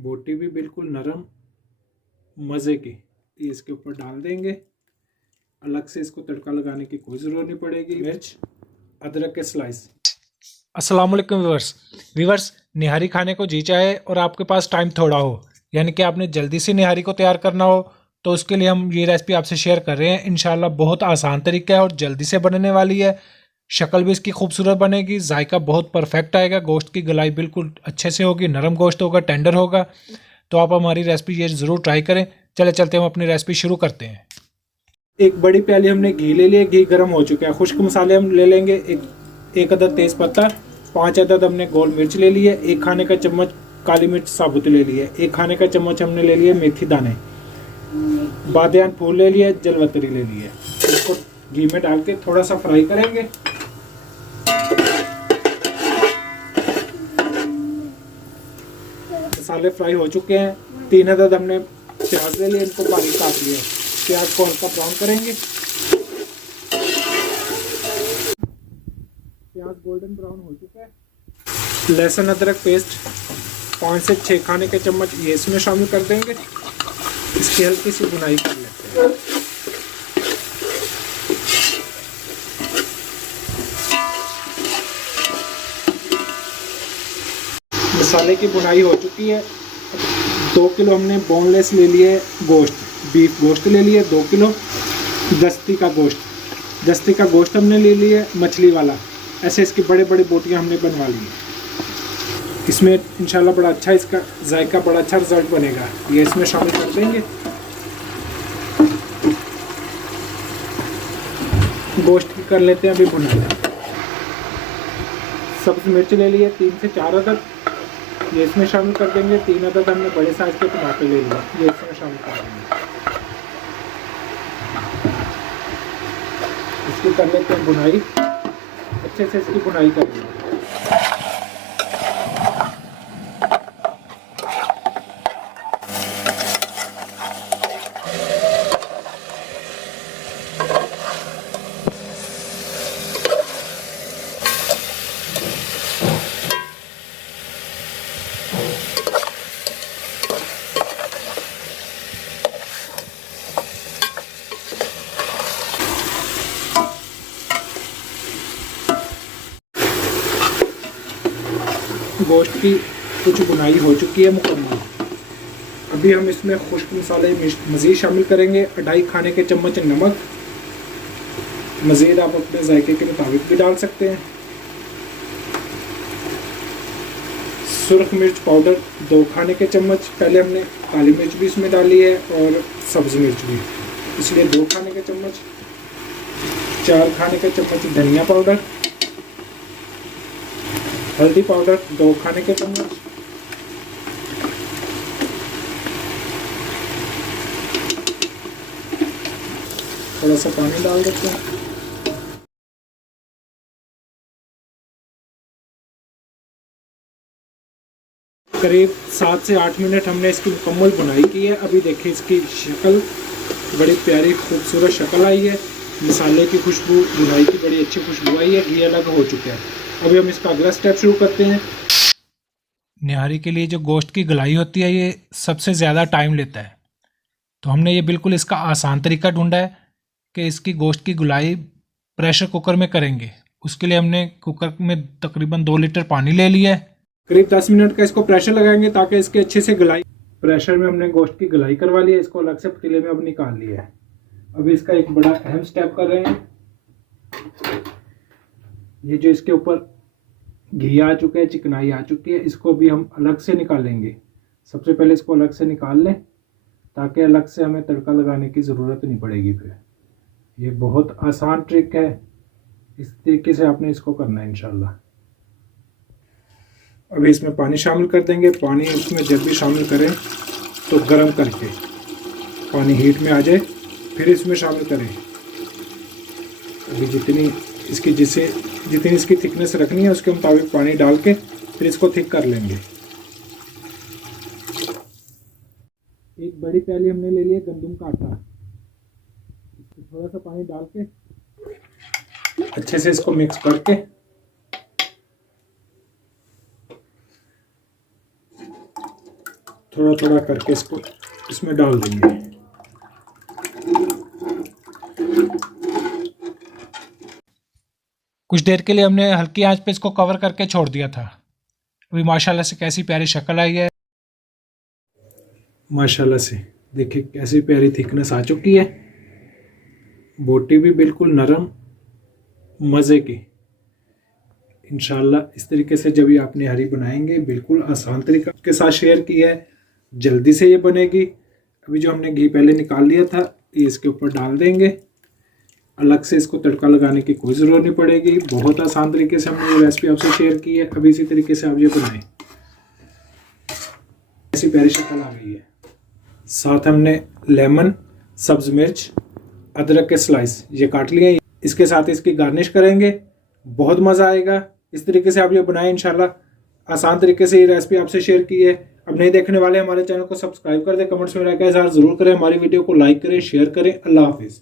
बोटी भी बिल्कुल नरम मज़े की। ये इसके ऊपर डाल देंगे। अलग से इसको तड़का लगाने की कोई ज़रूरत नहीं पड़ेगी। मिर्च, अदरक के स्लाइस। अस्सलाम वालेकुम व्यूवर्स, निहारी खाने को जी चाहे और आपके पास टाइम थोड़ा हो, यानी कि आपने जल्दी से निहारी को तैयार करना हो, तो उसके लिए हम ये रेसिपी आपसे शेयर कर रहे हैं। इंशाल्लाह बहुत आसान तरीका है और जल्दी से बनने वाली है। शक्ल भी इसकी खूबसूरत बनेगी, जायका बहुत परफेक्ट आएगा, गोश्त की गलाई बिल्कुल अच्छे से होगी, नरम गोश्त होगा, टेंडर होगा। तो आप हमारी रेसिपी ये ज़रूर ट्राई करें। चलते हम अपनी रेसिपी शुरू करते हैं। एक बड़ी प्याली हमने घी ले लिया, घी गर्म हो चुका है। खुश्क मसाले हम ले लेंगे, एक अदद तेज़ पत्ता, 5 अदद हमने गोल मिर्च ले लिए, 1 खाने का चम्मच काली मिर्च साबुत ले लिए, 1 खाने का चम्मच हमने ले लिए मेथी दाने, बादियान फूल ले लिए, जलवतरी ले लिए। इसको घी में डाल के थोड़ा सा फ्राई करेंगे। मसाले फ्राई हो चुके हैं। 3 अदद हमने प्याज ले लिए, इनको बारीक काट लिया। प्याज को हल्का ब्राउन करेंगे। प्याज गोल्डन ब्राउन हो चुका है। लहसुन अदरक पेस्ट 5 से 6 खाने के चम्मच ये इसमें शामिल कर देंगे। इसकी हल्की सी भुनाई कर लेते हैं। मसाले की भुनाई हो चुकी है। 2 किलो हमने बोनलेस ले लिए गोश्त, बीफ गोश्त ले लिए 2 किलो। दस्ती का गोश्त हमने ले लिया मछली वाला। ऐसे इसकी बड़े बड़े बोटियां हमने बनवा ली है। इसमें इंशाल्लाह बड़ा अच्छा इसका जायका, बड़ा अच्छा रिजल्ट बनेगा। ये इसमें शामिल कर देंगे। गोश्त की कर लेते हैं अभी भुनाई। सब्ज़ मिर्च ले लिए 3 से 4 अदद, ये इसमें शामिल कर देंगे। 3 अदद हमने बड़े साइज के टमाटर ले लिए, ये इसमें शामिल कर देंगे। इसकी कर लेते हैं भुनाई, अच्छे से इसकी भुनाई कर लेंगे। गोश्त की कुछ बुनाई हो चुकी है मुकम्मल। अभी हम इसमें खुश्क मसाले मज़ीद शामिल करेंगे। 2.5 खाने के चम्मच नमक, मज़ीद आप अपने जायके के मुताबिक भी डाल सकते हैं। सुरख मिर्च पाउडर 2 खाने के चम्मच, पहले हमने काली मिर्च भी इसमें डाली है और सब्ज़ मिर्च भी, इसलिए 2 खाने के चम्मच। 4 खाने के चम्मच धनिया पाउडर, हल्दी पाउडर 2 खाने के चम्मच, थोड़ा सा पानी डाल देते हैं। करीब 7 से 8 मिनट हमने इसकी मुकम्मल बुनाई की है। अभी देखिए इसकी शक्ल बड़ी प्यारी खूबसूरत शक्ल आई है। मसाले की खुशबू, बुनाई की बड़ी अच्छी खुशबू आई है। घी अलग हो चुका है। अभी हम इसका अगला स्टेप शुरू करते हैं। निहारी के लिए जो गोश्त की गलाई होती है, ये सबसे ज़्यादा टाइम लेता है। तो हमने ये बिल्कुल इसका आसान तरीका ढूंढा है कि इसकी गोश्त की गुलाई प्रेशर कुकर में करेंगे। उसके लिए हमने कुकर में तकरीबन 2 लीटर पानी ले लिया है। करीब 10 मिनट का इसको प्रेशर लगाएंगे ताकि इसके अच्छे से गलाई। प्रेशर में हमने गोश्त की गलाई करवा ली है। इसको अलग से पतीले में अब निकाल लिया है। अभी इसका एक बड़ा अहम स्टेप कर रहे हैं। ये जो इसके ऊपर घी आ चुका है, चिकनाई आ चुकी है, इसको भी हम अलग से निकालेंगे। सबसे पहले इसको अलग से निकाल लें ताकि अलग से हमें तड़का लगाने की ज़रूरत नहीं पड़ेगी। फिर ये बहुत आसान ट्रिक है, इस तरीके से आपने इसको करना है इंशाल्लाह। अभी इसमें पानी शामिल कर देंगे। पानी इसमें जब भी शामिल करें तो गर्म करके पानी हीट में आ जाए, फिर इसमें शामिल करें। अभी जितनी इसकी थिकनेस रखनी है उसके मुताबिक पानी डाल के फिर इसको थिक कर लेंगे। एक बड़ी प्याली हमने ले लिया गंदम का आटा, थोड़ा सा पानी डाल के अच्छे से इसको मिक्स करके थोड़ा थोड़ा करके इसको इसमें डाल देंगे। कुछ देर के लिए हमने हल्की आंच पे इसको कवर करके छोड़ दिया था। अभी माशाल्लाह से कैसी प्यारी शक्ल आई है। माशाल्लाह से देखिए कैसी प्यारी थिकनेस आ चुकी है। बोटी भी बिल्कुल नरम, मज़े की। इंशाल्लाह इस तरीके से जब ये आप निहारी बनाएंगे, बिल्कुल आसान तरीका के साथ शेयर किया है, जल्दी से ये बनेगी। अभी जो हमने घी पहले निकाल लिया था ये इसके ऊपर डाल देंगे। अलग से इसको तड़का लगाने की कोई ज़रूरत नहीं पड़ेगी। बहुत आसान तरीके से हमने ये रेसिपी आपसे शेयर की है। अभी इसी तरीके से आप ये बनाएं। ऐसी प्यारी शक्ल आ गई है। साथ हमने लेमन, सब्ज़ मिर्च, अदरक के स्लाइस ये काट लिए। इसके साथ इसकी गार्निश करेंगे, बहुत मज़ा आएगा। इस तरीके से आप ये बनाएं इंशाल्लाह। आसान तरीके से ये रेसिपी आपसे शेयर की है। अब नहीं देखने वाले हमारे चैनल को सब्सक्राइब कर दें, कमेंट्स में राय का इज़हार ज़रूर करें, हमारी वीडियो को लाइक करें, शेयर करें। अल्लाह हाफिज़।